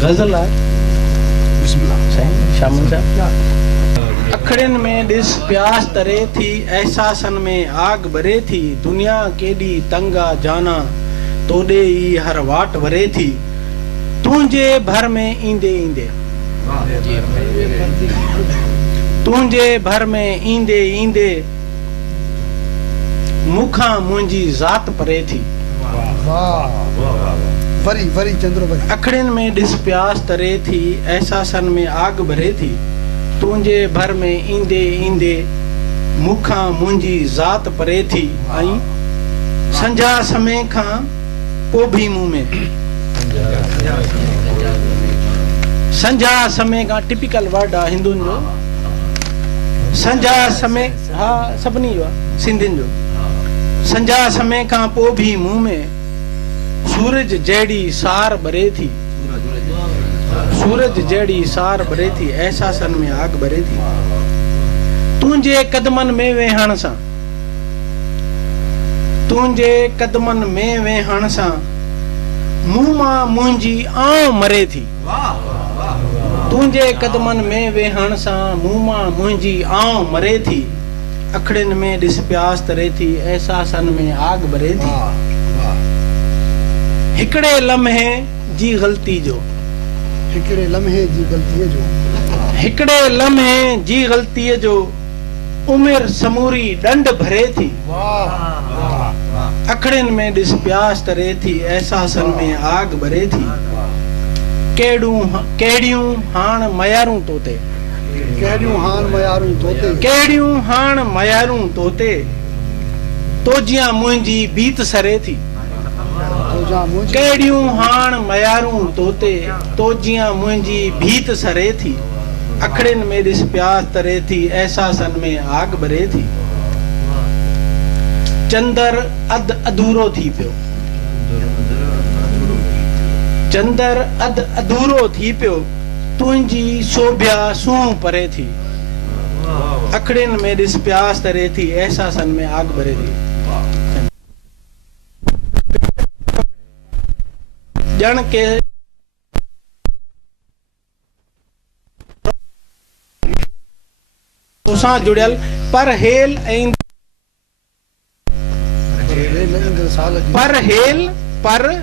गज़ल आहे। बिस्मिल्लाह। साईं शामिल साहब। अखड़ियुनि में ॾिस प्यास तरे थी, एहसासन में आग भरे थी, दुनिया केॾी तंग आ जाना, तोॾे ई हर वाट भरे थी, तुंहिंजे भर में ईंदे ईंदे, तुंहिंजे भर में ईंदे ईंदे मूंखां मुंहिंजी ज़ात परे थी। वरी चंद्रो वरी। अखड़ियुनि में ॾिस प्यास तरे थी, एहसासन में आग भरे थी, तुंहिंजे भर में ईंदे ईंदे मूंखां मुंहिंजी ज़ात परे थी, ऐं संझा समय खां पोइ बि मूं में, संझा समय खां टिपिकल वर्ड आहे हिंदुनि जो, संझा समय, हा सभिनी जो आहे सिंधियुनि जो, संझा समय खां पोइ बि मूं में सूरज जहिड़ी सार भरे थी, सूरज जहिड़ी सार भरे थी, एहसासन में आग भरे थी, तुंहिंजे कदमनि में वेहण सां, तुंहिंजे कदमनि में वेहण सां मुंहुं मां मुंहिंजी आऊं मरे थी, तुंहिंजे कदमनि में वेहण सां मुंहुं मां मुंहिंजी आऊं मरे थी, अखड़ियुनि में ॾिस प्यास तरे थी, एहसासन में आग भरे थी, हिकिड़े लम्हे जी ग़लती जो, हिकिड़े लम्हे जी ग़लतीअ जो, हिकिड़े लम्हे जी ग़लतीअ जो उमिरि समूरी ॾंड भरे थी, अखड़ियुनि में ॾिस प्यास तरे थी, एहसासन में आग भरे थी, कहिड़ियूं हाण मयारूं तोते, कहिड़ियूं हाण मयारूं तोते, कहिड़ियूं हाण मयारूं तोते, तोजियां मुंहिंजी बीत सरे थी, कहिड़ियूं हाण मयारूं तोते, तोजियां मुंहिंजी भीत सरे थी, अखड़ियुनि में ॾिस प्यास तरे थी, एहसासन में आग भरे थी, चंदर अध अधूरो थी पियो, चंदर अध अधूरो थी पियो, तुंहिंजी शोभ्या सूंह परे थी, अखड़ियुनि में ॾिस प्यास तरे थी, एहसासन में आग भरे थी, ॼण के तोसां जुड़ियल पर हेल ऐं पर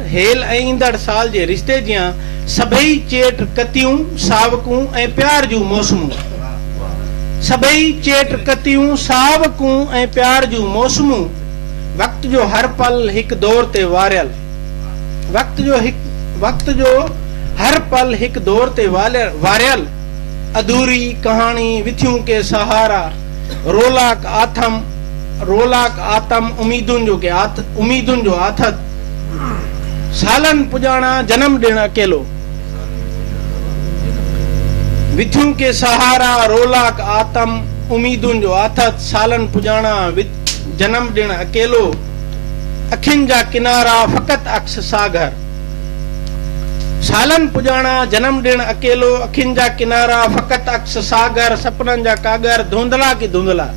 हेल ऐं ईंदड़ साल जे रिश्ते जियां सभई चेट कतियूं सावकूं ऐं प्यार जूं मौसमूं, सभई चेट कतियूं सावकूं ऐं प्यार जूं मौसमूं, वक्त जो हर पल हिकु दौर ते वारियल, वक्त जो हर पल हिकु दौर ते वारियल, अधूरी कहानी विथियूं के सहारा, रोलाक आतम उम्मीदुनि जो आथत, सालन पुजाणा जन्म ॾिण अकेलो, विथियूं के सहारा, रोलाक आतम उम्मीदुनि जो आथत, सालन पुजाणा जन्म ॾिण अकेलो, अखियुनि जा किनारा फ़क़त अक्स सागर, सालन पुजाणा जन्म ॾिण अकेलो, अखियुनि जा किनारा फ़क़त अक्स सागर, सपननि जा कागर धुंधला की धुंधला,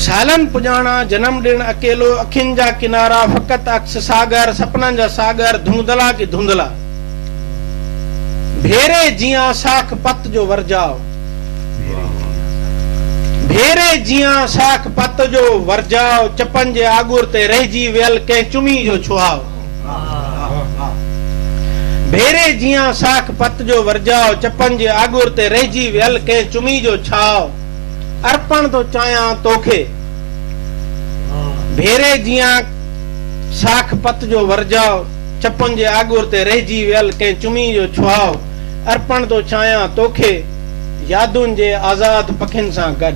सालन पुजाणा जन्म ॾिण अकेलो, अखियुनि जा किनारा फ़क़त अक्स सागर, सपननि जा सागर धुंधला की धुंधला, भेरे जियां साख पत जो वरजाओ, भेरे जियां साख पत जो वरजाओ, चपन जे आगुर ते रहिजी वियल कंहिं चुमी जो छुहाओ, भेरे जियां साख पत जो वरजाओ, चपन जे आगुर ते रहिजी वियल कंहिं चुमी जो छाओ, अर्पण तो चाहियां तोखे, भेरे जियां साख पत जो वरजाओ, चपन जे आगुर ते रहिजी वियल कंहिं चुमी जो छुहाओ, अर्पण तो चाहियां तोखे, यादुनि जे आज़ाद पखियुनि सां गॾु।